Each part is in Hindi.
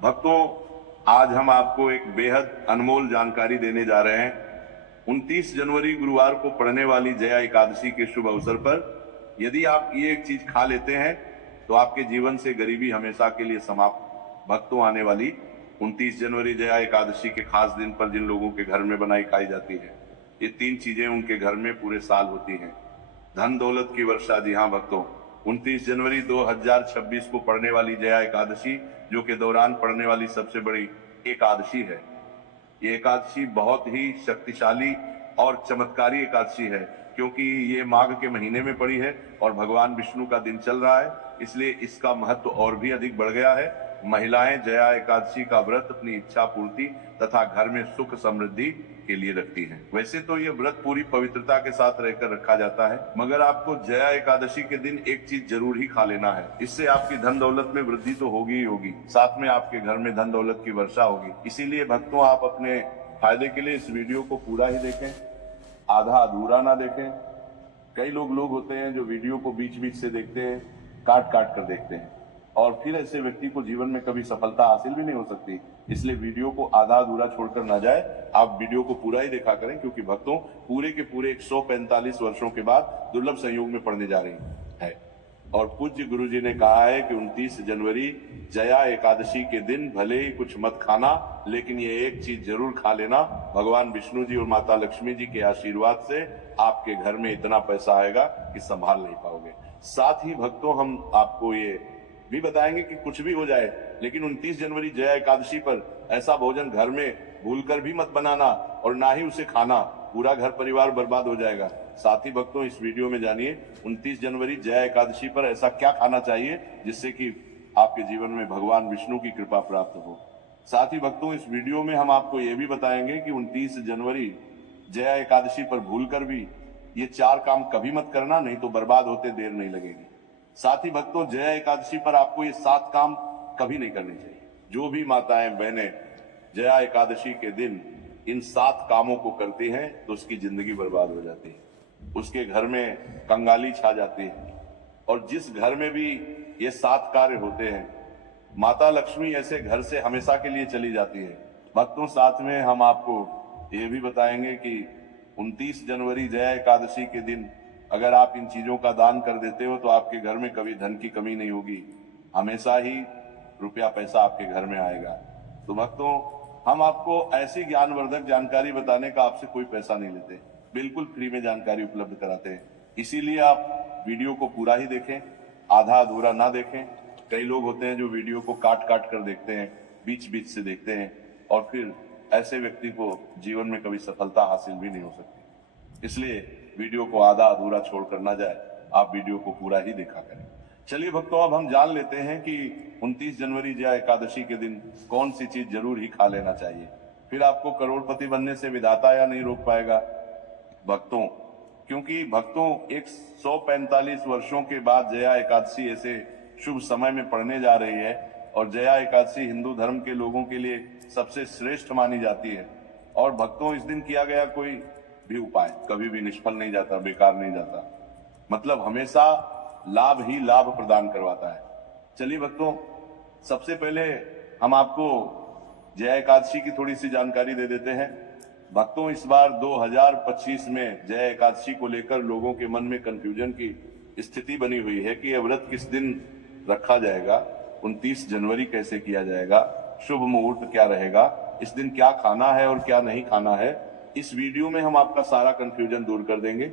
भक्तों, आज हम आपको एक बेहद अनमोल जानकारी देने जा रहे हैं। 29 जनवरी गुरुवार को पड़ने वाली जया एकादशी के शुभ अवसर पर यदि आप ये एक चीज खा लेते हैं तो आपके जीवन से गरीबी हमेशा के लिए समाप्त। भक्तों, आने वाली 29 जनवरी जया एकादशी के खास दिन पर जिन लोगों के घर में बनाई खाई जाती है, ये 3 चीजें उनके घर में पूरे साल होती हैं। धन दौलत की वर्षा। जी हाँ भक्तों, 29 जनवरी 2026 को पड़ने वाली जया एकादशी जो के दौरान पड़ने वाली सबसे बड़ी एकादशी है। ये एकादशी बहुत ही शक्तिशाली और चमत्कारी एकादशी है, क्योंकि ये माघ के महीने में पड़ी है और भगवान विष्णु का दिन चल रहा है, इसलिए इसका महत्व और भी अधिक बढ़ गया है। महिलाएं जया एकादशी का व्रत अपनी इच्छा पूर्ति तथा घर में सुख समृद्धि के लिए रखती हैं। वैसे तो ये व्रत पूरी पवित्रता के साथ रहकर रखा जाता है, मगर आपको जया एकादशी के दिन एक चीज जरूर ही खा लेना है। इससे आपकी धन दौलत में वृद्धि तो होगी ही होगी, साथ में आपके घर में धन दौलत की वर्षा होगी। इसीलिए भक्तों, आप अपने फायदे के लिए इस वीडियो को पूरा ही देखें, आधा अधूरा ना देखें। कई लोग होते हैं जो वीडियो को बीच बीच से देखते हैं, काट काट कर देखते हैं, और फिर ऐसे व्यक्ति को जीवन में कभी सफलता हासिल भी नहीं हो सकती। इसलिए वीडियो को आधा अधूरा छोड़कर ना जाए, आप वीडियो को पूरा ही देखा करें, क्योंकि भक्तों, पूरे के पूरे 145 वर्षों के बाद दुर्लभ संयोग में पड़ने जा रही है। और पूज्य गुरु जी ने कहा है कि 29 जनवरी जया एकादशी के दिन भले ही कुछ मत खाना, लेकिन ये एक चीज जरूर खा लेना। भगवान विष्णु जी और माता लक्ष्मी जी के आशीर्वाद से आपके घर में इतना पैसा आएगा कि संभाल नहीं पाओगे। साथ ही भक्तों, हम आपको ये भी बताएंगे कि कुछ भी हो जाए, लेकिन 29 जनवरी जया एकादशी पर ऐसा भोजन घर में भूलकर भी मत बनाना और ना ही उसे खाना, पूरा घर परिवार बर्बाद हो जाएगा। साथ ही भक्तों, इस वीडियो में जानिए 29 जनवरी जया एकादशी पर ऐसा क्या खाना चाहिए जिससे कि आपके जीवन में भगवान विष्णु की कृपा प्राप्त हो। साथ ही भक्तों, इस वीडियो में हम आपको ये भी बताएंगे कि 29 जनवरी जया एकादशी पर भूलकर भी ये 4 काम कभी मत करना, नहीं तो बर्बाद होते देर नहीं लगेगी। साथ ही भक्तों, जया एकादशी पर आपको ये 7 काम कभी नहीं करने चाहिए। जो भी माताएं बहनें जया एकादशी के दिन इन 7 कामों को करती हैं तो उसकी जिंदगी बर्बाद हो जाती है, उसके घर में कंगाली छा जाती है। और जिस घर में भी ये 7 कार्य होते हैं, माता लक्ष्मी ऐसे घर से हमेशा के लिए चली जाती है। भक्तों, साथ में हम आपको ये भी बताएंगे कि 29 जनवरी जया एकादशी के दिन अगर आप इन चीजों का दान कर देते हो तो आपके घर में कभी धन की कमी नहीं होगी, हमेशा ही रुपया पैसा आपके घर में आएगा। तो भक्तों, हम आपको ऐसी ज्ञानवर्धक जानकारी बताने का आपसे कोई पैसा नहीं लेते, बिल्कुल फ्री में जानकारी उपलब्ध कराते हैं। इसीलिए आप वीडियो को पूरा ही देखें, आधा अधूरा ना देखें। कई लोग होते हैं जो वीडियो को काट काट कर देखते हैं, बीच बीच से देखते हैं, और फिर ऐसे व्यक्ति को जीवन में कभी सफलता हासिल भी नहीं हो सकती। इसलिए वीडियो को आधा अधूरा छोड़कर ना जाए, आप वीडियो को पूरा ही देखा करें। चलिए भक्तों, अब हम जान लेते हैं कि 29 जनवरी जया एकादशी के दिन कौन सी चीज जरूर ही खा लेना चाहिए, फिर आपको करोड़पति बनने से विधाता या नहीं रोक पाएगा। भक्तों, क्योंकि भक्तों 145 वर्षों के बाद जया एकादशी ऐसे शुभ समय में पड़ने जा रही है, और जया एकादशी हिंदू धर्म के लोगों के लिए सबसे श्रेष्ठ मानी जाती है। और भक्तों, इस दिन किया गया कोई भी उपाय कभी भी निष्फल नहीं जाता, बेकार नहीं जाता, मतलब हमेशा लाभ ही लाभ प्रदान करवाता है। चलिए भक्तों, सबसे पहले हम आपको जया एकादशी की थोड़ी सी जानकारी दे देते हैं। भक्तों, इस बार 2025 में जया एकादशी को लेकर लोगों के मन में कंफ्यूजन की स्थिति बनी हुई है कि यह व्रत किस दिन रखा जाएगा, 29 जनवरी कैसे किया जाएगा, शुभ मुहूर्त क्या रहेगा, इस दिन क्या खाना है और क्या नहीं खाना है। इस वीडियो में हम आपका सारा कंफ्यूजन दूर कर देंगे।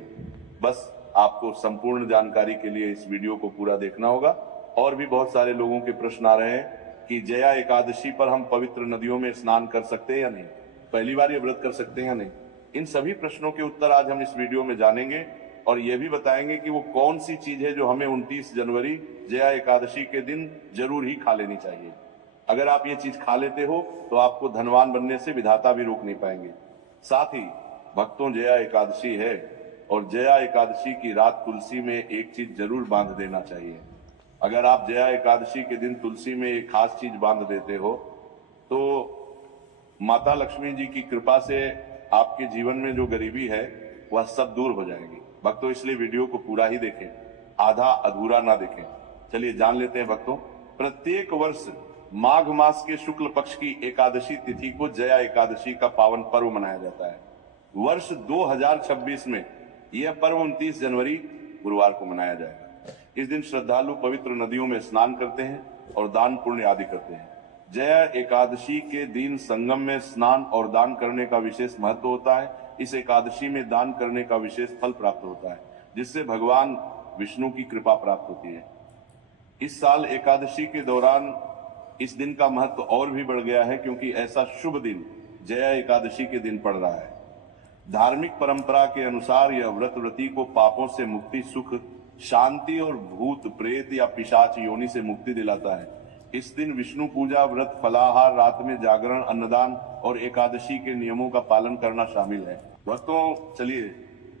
बस आपको संपूर्ण जानकारी के लिए इस वीडियो को पूरा देखना होगा। और भी बहुत सारे लोगों के प्रश्न आ रहे हैं कि जया एकादशी पर हम पवित्र नदियों में स्नान कर सकते हैं या नहीं, पहली बार ये व्रत कर सकते हैं या नहीं। इन सभी प्रश्नों के उत्तर आज हम इस वीडियो में जानेंगे, और ये भी बताएंगे कि वो कौन सी चीज है जो हमें 29 जनवरी जया एकादशी के दिन जरूर ही खा लेनी चाहिए। अगर आप ये चीज खा लेते हो तो आपको धनवान बनने से विधाता भी रोक नहीं पाएंगे। साथ ही भक्तों, जया एकादशी है और जया एकादशी की रात तुलसी में एक चीज जरूर बांध देना चाहिए। अगर आप जया एकादशी के दिन तुलसी में एक खास चीज बांध देते हो तो माता लक्ष्मी जी की कृपा से आपके जीवन में जो गरीबी है वह सब दूर हो जाएगी। भक्तों, इसलिए वीडियो को पूरा ही देखें, आधा अधूरा ना देखें। चलिए जान लेते हैं भक्तों, प्रत्येक वर्ष माघ मास के शुक्ल पक्ष की एकादशी तिथि को जया एकादशी का पावन पर्व मनाया जाता है। वर्ष 2026 में यह पर्व 29 जनवरी गुरुवार को मनाया जाएगा। इस दिन श्रद्धालु पवित्र नदियों में स्नान करते हैं और दान पुण्य आदि करते हैं। जया एकादशी के दिन संगम में स्नान और दान करने का विशेष महत्व होता है। इस एकादशी में दान करने का विशेष फल प्राप्त होता है, जिससे भगवान विष्णु की कृपा प्राप्त होती है। इस साल एकादशी के दौरान इस दिन का महत्व और भी बढ़ गया है, क्योंकि ऐसा शुभ दिन जया एकादशी के दिन पड़ रहा है। धार्मिक परंपरा के अनुसार यह व्रती को पापों से मुक्ति, सुख, शांति और भूत प्रेत या पिशाच योनि से मुक्ति दिलाता है। इस दिन विष्णु पूजा, व्रत, फलाहार, रात में जागरण, अन्नदान और एकादशी के नियमों का पालन करना शामिल है। भक्तों, चलिए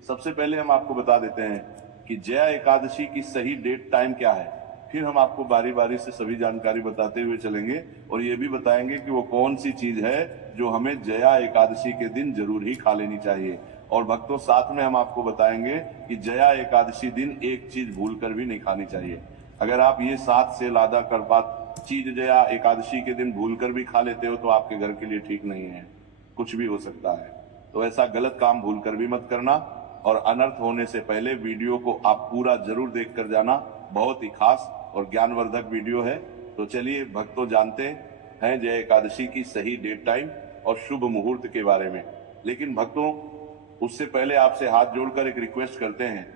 सबसे पहले हम आपको बता देते हैं कि जया एकादशी की सही डेट टाइम क्या है। फिर हम आपको बारी बारी से सभी जानकारी बताते हुए चलेंगे और ये भी बताएंगे कि वो कौन सी चीज है जो हमें जया एकादशी के दिन जरूर ही खा लेनी चाहिए। और भक्तों, साथ में हम आपको बताएंगे कि जया एकादशी दिन एक चीज भूलकर भी नहीं खानी चाहिए। अगर आप ये 7 से लादा करपात चीज जया एकादशी के दिन भूलकर भी खा लेते हो तो आपके घर के लिए ठीक नहीं है, कुछ भी हो सकता है। तो ऐसा गलत काम भूलकर भी मत करना और अनर्थ होने से पहले वीडियो को आप पूरा जरूर देख कर जाना। बहुत ही खास और ज्ञानवर्धक वीडियो है। तो चलिए भक्तों, जानते हैं जय एकादशी की सही डेट, टाइम और शुभ मुहूर्त के बारे में। लेकिन भक्तों, उससे पहले आपसे हाथ जोड़कर एक रिक्वेस्ट करते हैं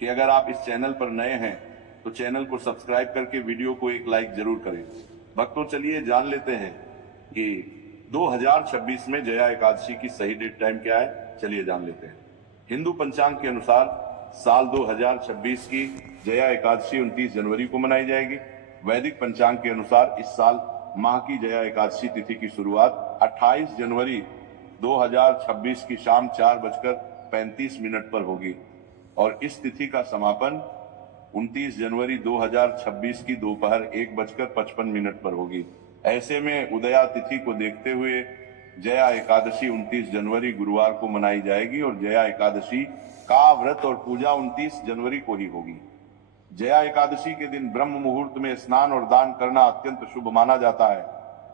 कि अगर आप इस चैनल पर नए हैं तो चैनल को सब्सक्राइब करके वीडियो को एक लाइक जरूर करें। भक्तों, चलिए जान लेते हैं कि 2026 में जया एकादशी की सही डेट, टाइम क्या है। चलिए जान लेते हैं। हिंदू पंचांग के अनुसार साल 2026 की जया एकादशी 29 जनवरी को मनाई जाएगी। वैदिक पंचांग के अनुसार इस साल माह की जया एकादशी तिथि की शुरुआत 28 जनवरी 2026 की शाम 4:35 पर होगी और इस तिथि का समापन 29 जनवरी 2026 की दोपहर 1:55 पर होगी। ऐसे में उदया तिथि को देखते हुए जया एकादशी 29 जनवरी गुरुवार को मनाई जाएगी और जया एकादशी का व्रत और पूजा 29 जनवरी को ही होगी। जया एकादशी के दिन ब्रह्म मुहूर्त में स्नान और दान करना अत्यंत शुभ माना जाता है।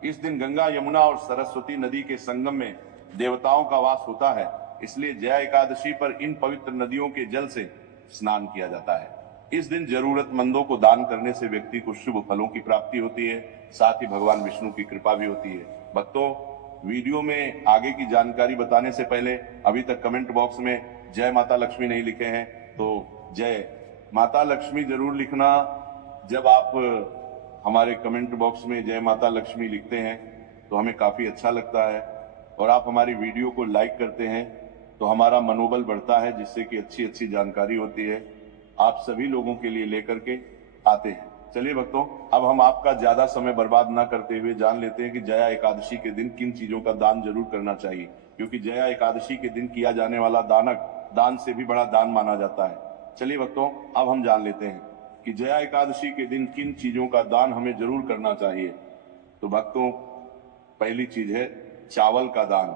इस दिन गंगा, यमुना और सरस्वती नदी के संगम में देवताओं का वास होता है, इसलिए जया एकादशी पर इन पवित्र नदियों के जल से स्नान किया जाता है। इस दिन जरूरतमंदों को दान करने से व्यक्ति को शुभ फलों की प्राप्ति होती है, साथ ही भगवान विष्णु की कृपा भी होती है। भक्तों, वीडियो में आगे की जानकारी बताने से पहले अभी तक कमेंट बॉक्स में जय माता लक्ष्मी नहीं लिखे हैं तो जय माता लक्ष्मी जरूर लिखना। जब आप हमारे कमेंट बॉक्स में जय माता लक्ष्मी लिखते हैं तो हमें काफी अच्छा लगता है और आप हमारी वीडियो को लाइक करते हैं तो हमारा मनोबल बढ़ता है, जिससे कि अच्छी अच्छी जानकारी होती है आप सभी लोगों के लिए लेकर के आते हैं। चलिए भक्तों, अब हम आपका ज्यादा समय बर्बाद ना करते हुए जान लेते हैं कि जया एकादशी के दिन किन चीजों का दान जरूर करना चाहिए, क्योंकि जया एकादशी के दिन किया जाने वाला दान से भी बड़ा दान माना जाता है। चलिए भक्तों, अब हम जान लेते हैं कि जया एकादशी के दिन किन चीजों का दान हमें जरूर करना चाहिए। तो भक्तों, पहली चीज है चावल का दान।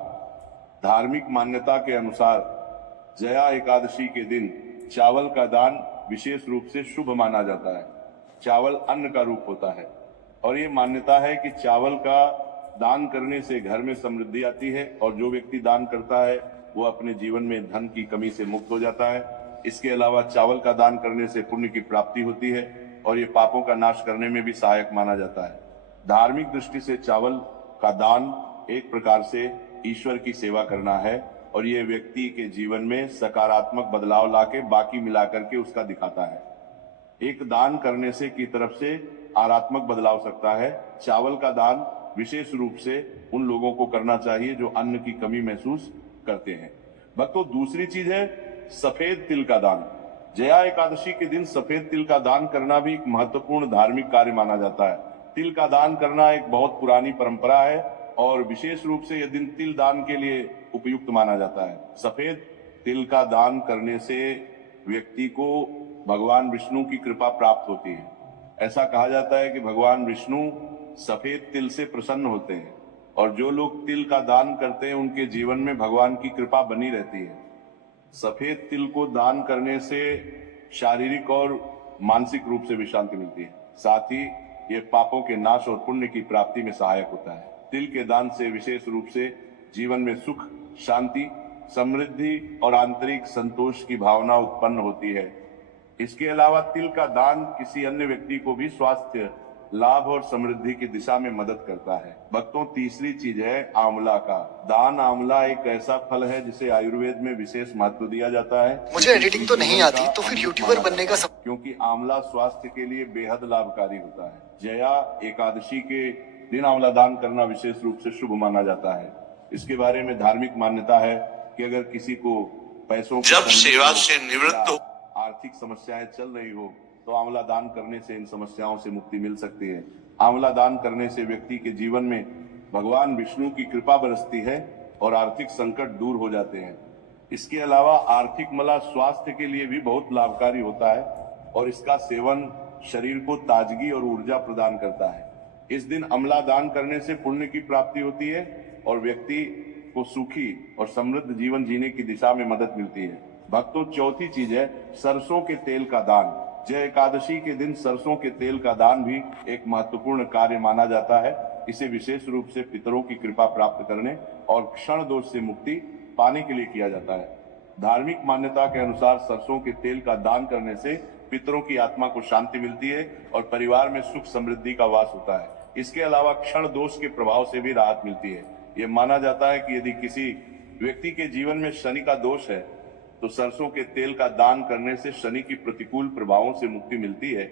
धार्मिक मान्यता के अनुसार जया एकादशी के दिन चावल का दान विशेष रूप से शुभ माना जाता है। चावल अन्न का रूप होता है और ये मान्यता है कि चावल का दान करने से घर में समृद्धि आती है और जो व्यक्ति दान करता है वो अपने जीवन में धन की कमी से मुक्त हो जाता है। इसके अलावा चावल का दान करने से पुण्य की प्राप्ति होती है और ये पापों का नाश करने में भी सहायक माना जाता है। धार्मिक दृष्टि से चावल का दान एक प्रकार से ईश्वर की सेवा करना है और ये व्यक्ति के जीवन में सकारात्मक बदलाव लाके बाकी मिलाकर के उसका दिखाता है। एक दान करने से की तरफ से आरात्मक बदलाव सकता है। चावल का दान विशेष रूप से उन लोगों को करना चाहिए जो अन्न की कमी महसूस करते हैं। भक्तों, दूसरी चीज है सफेद तिल का दान। जया एकादशी के दिन सफेद तिल का दान करना भी एक महत्वपूर्ण धार्मिक कार्य माना जाता है। तिल का दान करना एक बहुत पुरानी परंपरा है और विशेष रूप से यह दिन तिल दान के लिए उपयुक्त माना जाता है। सफेद तिल का दान करने से व्यक्ति को भगवान विष्णु की कृपा प्राप्त होती है। ऐसा कहा जाता है कि भगवान विष्णु सफेद तिल से प्रसन्न होते हैं और जो लोग तिल का दान करते हैं उनके जीवन में भगवान की कृपा बनी रहती है। सफेद तिल को दान करने से शारीरिक और मानसिक रूप से भी शांति मिलती है। साथ ही ये पापों के नाश और पुण्य की प्राप्ति में सहायक होता है। तिल के दान से विशेष रूप से जीवन में सुख, शांति, समृद्धि और आंतरिक संतोष की भावना उत्पन्न होती है। इसके अलावा तिल का दान किसी अन्य व्यक्ति को भी स्वास्थ्य, लाभ और समृद्धि की दिशा में मदद करता है। भक्तों, तीसरी चीज है आंवला का दान। आंवला एक ऐसा फल है जिसे आयुर्वेद में विशेष महत्व दिया जाता है। मुझे एडिटिंग तो नहीं आती, तो फिर यूट्यूबर बनने का क्योंकि आंवला स्वास्थ्य के लिए बेहद लाभकारी होता है। जया एकादशी के दिन आंवला दान करना विशेष रूप से शुभ माना जाता है। इसके बारे में धार्मिक मान्यता है कि अगर किसी को पैसों जब सेवा से निवृत्त हो, आर्थिक समस्याएं चल रही हो, तो आंवला दान करने से इन समस्याओं से मुक्ति मिल सकती है। आंवला दान करने से व्यक्ति के जीवन में भगवान विष्णु की कृपा बरसती है और आर्थिक संकट दूर हो जाते हैं। इसके अलावा आर्थिक मला स्वास्थ्य के लिए भी बहुत लाभकारी होता है और इसका सेवन शरीर को ताजगी और ऊर्जा प्रदान करता है। इस दिन आंवला दान करने से पुण्य की प्राप्ति होती है और व्यक्ति को सुखी और समृद्ध जीवन जीने की दिशा में मदद मिलती है। भक्तों, चौथी चीज है सरसों के तेल का दान। जय एकादशी के दिन सरसों के तेल का दान भी एक महत्वपूर्ण कार्य माना जाता है। इसे विशेष रूप से पितरों की कृपा प्राप्त करने और क्षण दोष से मुक्ति पाने के लिए किया जाता है। धार्मिक मान्यता के अनुसार सरसों के तेल का दान करने से पितरों की आत्मा को शांति मिलती है और परिवार में सुख समृद्धि का वास होता है। इसके अलावा क्षण दोष के प्रभाव से भी राहत मिलती है। ये माना जाता है कि यदि किसी व्यक्ति के जीवन में शनि का दोष है तो सरसों के तेल का दान करने से शनि की प्रतिकूल प्रभावों से मुक्ति मिलती है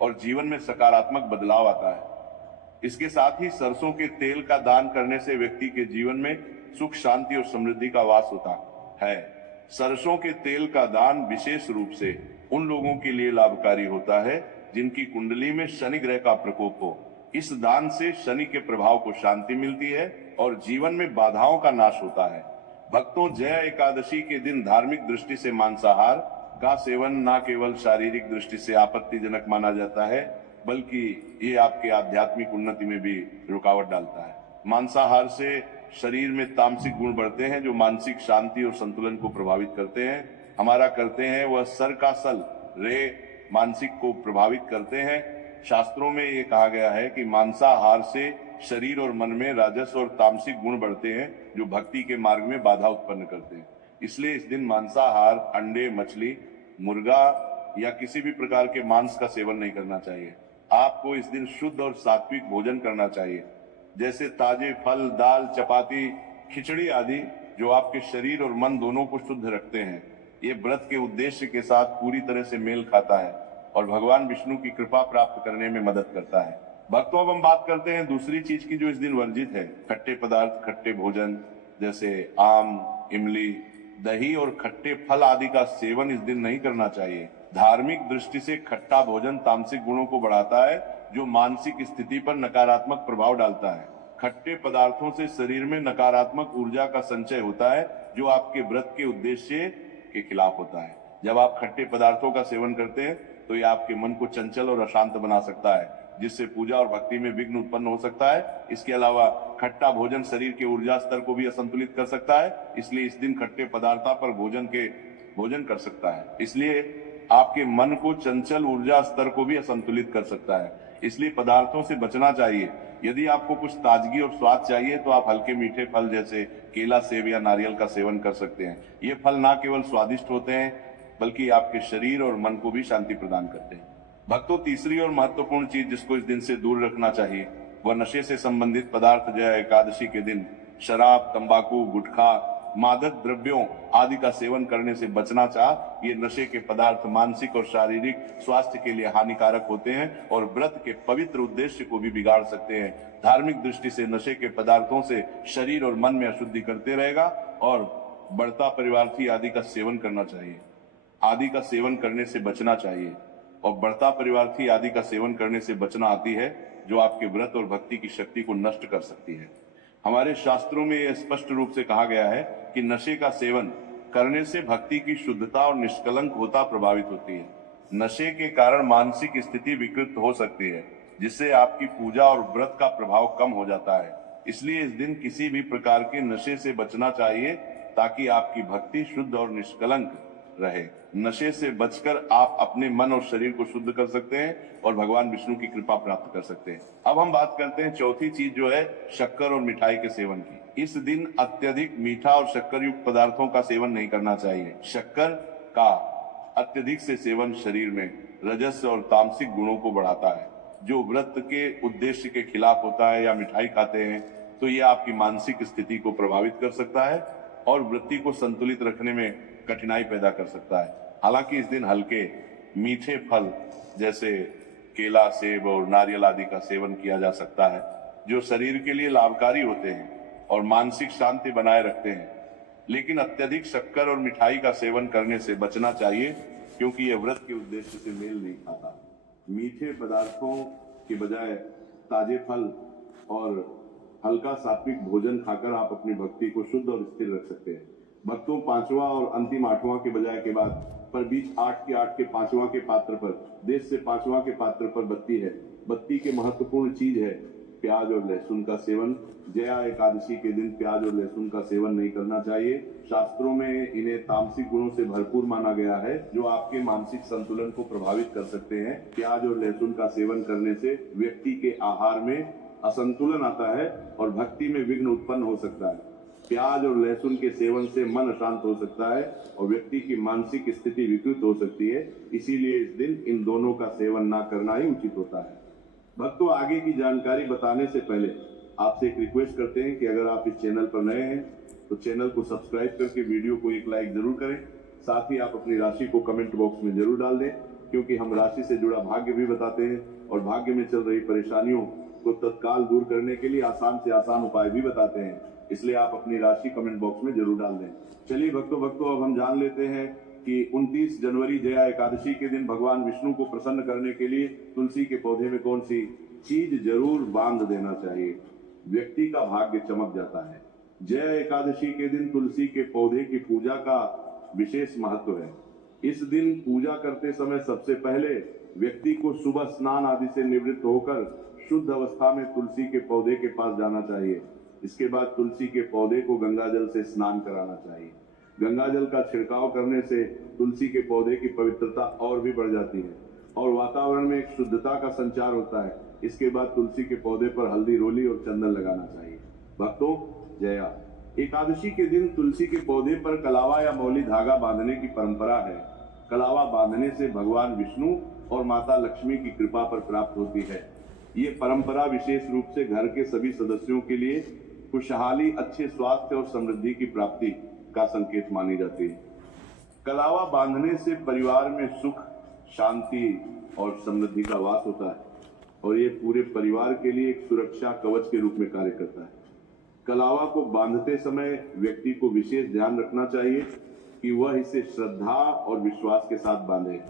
और जीवन में सकारात्मक बदलाव आता है। इसके साथ ही सरसों के तेल का दान करने से व्यक्ति के जीवन में सुख, शांति और समृद्धि का वास होता है। सरसों के तेल का दान विशेष रूप से उन लोगों के लिए लाभकारी होता है जिनकी कुंडली में शनि ग्रह का प्रकोप हो। इस दान से शनि के प्रभाव को शांति मिलती है और जीवन में बाधाओं का नाश होता है। भक्तों, जया एकादशी के दिन धार्मिक दृष्टि से मांसाहार का सेवन न केवल शारीरिक दृष्टि से आपत्तिजनक माना जाता है, बल्कि ये आपके आध्यात्मिक उन्नति में भी रुकावट डालता है। मांसाहार से शरीर में तामसिक गुण बढ़ते हैं जो मानसिक शांति और संतुलन को प्रभावित करते हैं। हमारा करते हैं वह सर का सल रे मानसिक को प्रभावित करते हैं। शास्त्रों में ये कहा गया है कि मांसाहार से शरीर और मन में राजस और तामसिक गुण बढ़ते हैं जो भक्ति के मार्ग में बाधा उत्पन्न करते हैं। इसलिए इस दिन मांसाहार, अंडे, मछली, मुर्गा या किसी भी प्रकार के मांस का सेवन नहीं करना चाहिए। आपको इस दिन शुद्ध और सात्विक भोजन करना चाहिए, जैसे ताजे फल, दाल, चपाती, खिचड़ी आदि, जो आपके शरीर और मन दोनों को शुद्ध रखते हैं। ये व्रत के उद्देश्य के साथ पूरी तरह से मेल खाता है और भगवान विष्णु की कृपा प्राप्त करने में मदद करता है। भक्तों, अब हम बात करते हैं दूसरी चीज की जो इस दिन वर्जित है। खट्टे पदार्थ, खट्टे भोजन जैसे आम, इमली, दही और खट्टे फल आदि का सेवन इस दिन नहीं करना चाहिए। धार्मिक दृष्टि से खट्टा भोजन तामसिक गुणों को बढ़ाता है जो मानसिक स्थिति पर नकारात्मक प्रभाव डालता है। खट्टे पदार्थों से शरीर में नकारात्मक ऊर्जा का संचय होता है जो आपके व्रत के उद्देश्य के खिलाफ होता है। जब आप खट्टे पदार्थों का सेवन करते हैं तो ये आपके मन को चंचल और अशांत बना सकता है, जिससे पूजा और भक्ति में विघ्न उत्पन्न हो सकता है। इसके अलावा खट्टा भोजन शरीर के ऊर्जा स्तर को भी असंतुलित कर सकता है, इसलिए इस दिन खट्टे पदार्थों पर भोजन कर सकता है। इसलिए आपके मन को चंचल ऊर्जा स्तर को भी असंतुलित कर सकता है, इसलिए पदार्थों से बचना चाहिए। यदि आपको कुछ ताजगी और स्वाद चाहिए तो आप हल्के मीठे फल जैसे केला, सेब या नारियल का सेवन कर सकते हैं। ये फल न केवल स्वादिष्ट होते हैं बल्कि आपके शरीर और मन को भी शांति प्रदान करते हैं। भक्तों, तीसरी और महत्वपूर्ण चीज जिसको इस दिन से दूर रखना चाहिए वह नशे से संबंधित पदार्थ। जय एकादशी के दिन शराब, तंबाकू, गुटखा, मादक द्रव्यों आदि का सेवन करने से बचना चाह। ये नशे के पदार्थ मानसिक और शारीरिक स्वास्थ्य के लिए हानिकारक होते हैं और व्रत के पवित्र उद्देश्य को भी बिगाड़ सकते हैं। धार्मिक दृष्टि से नशे के पदार्थों से शरीर और मन में अशुद्धि करते रहेगा और बढ़ता परिवार्थी आदि का सेवन करना चाहिए। आदि का सेवन करने से बचना चाहिए और बढ़ता परिवार्थी आदि का सेवन करने से बचना आती है जो आपके व्रत और भक्ति की शक्ति को नष्ट कर सकती है। हमारे शास्त्रों में यह स्पष्ट रूप से कहा गया है कि नशे का सेवन करने से भक्ति की शुद्धता और निष्कलंक होता प्रभावित होती है। नशे के कारण मानसिक स्थिति विकृत हो सकती है, जिससे आपकी पूजा और व्रत का प्रभाव कम हो जाता है। इसलिए इस दिन किसी भी प्रकार के नशे से बचना चाहिए ताकि आपकी भक्ति शुद्ध और निष्कलंक रहे। नशे से बचकर आप अपने मन और शरीर को शुद्ध कर सकते हैं और भगवान विष्णु की कृपा प्राप्त कर सकते हैं। अब हम बात करते हैं चौथी चीज जो है शक्कर और मिठाई के सेवन की। इस दिन अत्यधिक मीठा और शक्कर युक्त पदार्थों का सेवन नहीं करना चाहिए। शक्कर का अत्यधिक से सेवन शरीर में रजस और तामसिक गुणों को बढ़ाता है, जो व्रत के उद्देश्य के खिलाफ होता है। या मिठाई खाते हैं तो ये आपकी मानसिक स्थिति को प्रभावित कर सकता है और वृत्ति को संतुलित रखने में कठिनाई पैदा कर सकता है। हालांकि इस दिन हल्के मीठे फल जैसे केला, सेब और नारियल आदि का सेवन किया जा सकता है, जो शरीर के लिए लाभकारी होते हैं और मानसिक शांति बनाए रखते हैं। लेकिन अत्यधिक शक्कर और मिठाई का सेवन करने से बचना चाहिए, क्योंकि यह व्रत के उद्देश्य से मेल नहीं खाता। मीठे पदार्थों के बजाय ताजे फल और हल्का सात्विक भोजन खाकर आप अपनी भक्ति को शुद्ध और स्थिर रख सकते हैं। भक्तों, पांचवा और अंतिम आठवां के बजाय के बाद पर बीच 8 के पांचवा के पात्र पर देश से पांचवा के पात्र पर बत्ती है। बत्ती के महत्वपूर्ण चीज है प्याज और लहसुन का सेवन। जया एकादशी के दिन प्याज और लहसुन का सेवन नहीं करना चाहिए। शास्त्रों में इन्हें तामसिक गुणों से भरपूर माना गया है, जो आपके मानसिक संतुलन को प्रभावित कर सकते हैं। प्याज और लहसुन का सेवन करने से व्यक्ति के आहार में असंतुलन आता है और भक्ति में विघ्न उत्पन्न हो सकता है। प्याज और लहसुन के सेवन से मन अशांत हो सकता है और व्यक्ति की मानसिक स्थिति विकृत हो सकती है। इसीलिए इस दिन इन दोनों का सेवन ना करना ही उचित होता है। भक्तों, आगे की जानकारी बताने से पहले आपसे एक रिक्वेस्ट करते हैं कि अगर आप इस चैनल पर नए हैं तो चैनल को सब्सक्राइब करके वीडियो को एक लाइक जरूर करें। साथ ही आप अपनी राशि को कमेंट बॉक्स में जरूर डाल दें, क्योंकि हम राशि से जुड़ा भाग्य भी बताते हैं और भाग्य में चल रही परेशानियों को तत्काल दूर करने के लिए आसान से आसान उपाय भी बताते हैं। इसलिए आप अपनी राशि कमेंट बॉक्स में जरूर डाल दें। चलिए भक्तों, अब हम जान लेते हैं कि 29 जनवरी जया एकादशी के दिन भगवान विष्णु को प्रसन्न करने के लिए तुलसी के पौधे में कौन सी चीज जरूर बांध देना चाहिए। व्यक्ति का भाग्य चमक जाता है। जया एकादशी के दिन तुलसी के पौधे की पूजा का विशेष महत्व है। इस दिन पूजा करते समय सबसे पहले व्यक्ति को सुबह स्नान आदि से निवृत्त होकर शुद्ध अवस्था में तुलसी के पौधे के पास जाना चाहिए। इसके बाद तुलसी के पौधे को गंगा जल से स्नान कराना चाहिए। गंगा जल का छिड़काव करने से तुलसी के पौधे की पवित्रता और भी बढ़ जाती है और वातावरण में एक शुद्धता का संचार होता है। इसके बाद तुलसी के पौधे पर हल्दी, रोली और चंदन लगाना चाहिए। भक्तों, जया एकादशी के दिन तुलसी के पौधे पर कलावा या मौली धागा बांधने की परंपरा है। कलावा बांधने से भगवान विष्णु और माता लक्ष्मी की कृपा पर प्राप्त होती है। ये परंपरा विशेष रूप से घर के सभी सदस्यों के लिए खुशहाली, अच्छे स्वास्थ्य और समृद्धि की प्राप्ति का संकेत मानी जाती है। कलावा बांधने से परिवार में सुख, शांति और समृद्धि का वास होता है और ये पूरे परिवार के लिए एक सुरक्षा कवच के रूप में कार्य करता है। कलावा को बांधते समय व्यक्ति को विशेष ध्यान रखना चाहिए कि वह इसे श्रद्धा और विश्वास के साथ बांधे।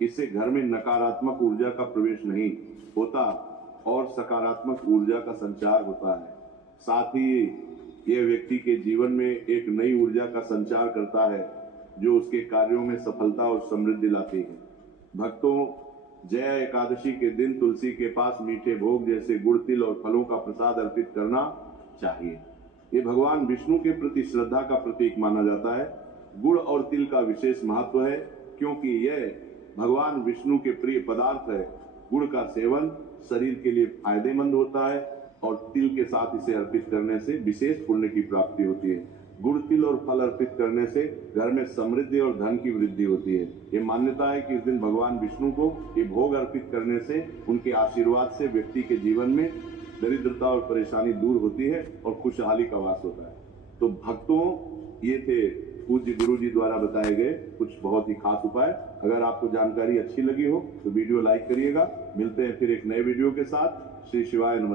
इससे घर में नकारात्मक ऊर्जा का प्रवेश नहीं होता और सकारात्मक ऊर्जा का संचार होता है। साथ ही यह व्यक्ति के जीवन में एक नई ऊर्जा का संचार करता है, जो उसके कार्यों में सफलता और समृद्धि लाती है। भक्तों, जया एकादशी के दिन तुलसी के पास मीठे भोग जैसे गुड़, तिल और फलों का प्रसाद अर्पित करना चाहिए। ये भगवान विष्णु के प्रति श्रद्धा का प्रतीक माना जाता है। गुड़ और तिल का विशेष महत्व है, क्योंकि यह भगवान विष्णु के प्रिय पदार्थ है। गुड़ का सेवन शरीर के लिए फायदेमंद होता है और तिल के साथ इसे अर्पित करने से विशेष पुण्य की प्राप्ति होती है। गुड़, तिल और फल अर्पित करने से घर में समृद्धि और धन की वृद्धि होती है। ये मान्यता है कि इस दिन भगवान विष्णु को ये भोग अर्पित करने से उनके आशीर्वाद से व्यक्ति के जीवन में दरिद्रता और परेशानी दूर होती है और खुशहाली का वास होता है। तो भक्तों, ये थे पूज्य गुरु जी द्वारा बताए गए कुछ बहुत ही खास उपाय। अगर आपको जानकारी अच्छी लगी हो तो वीडियो लाइक करिएगा। मिलते हैं फिर एक नए वीडियो के साथ। श्री शिवाय नमः।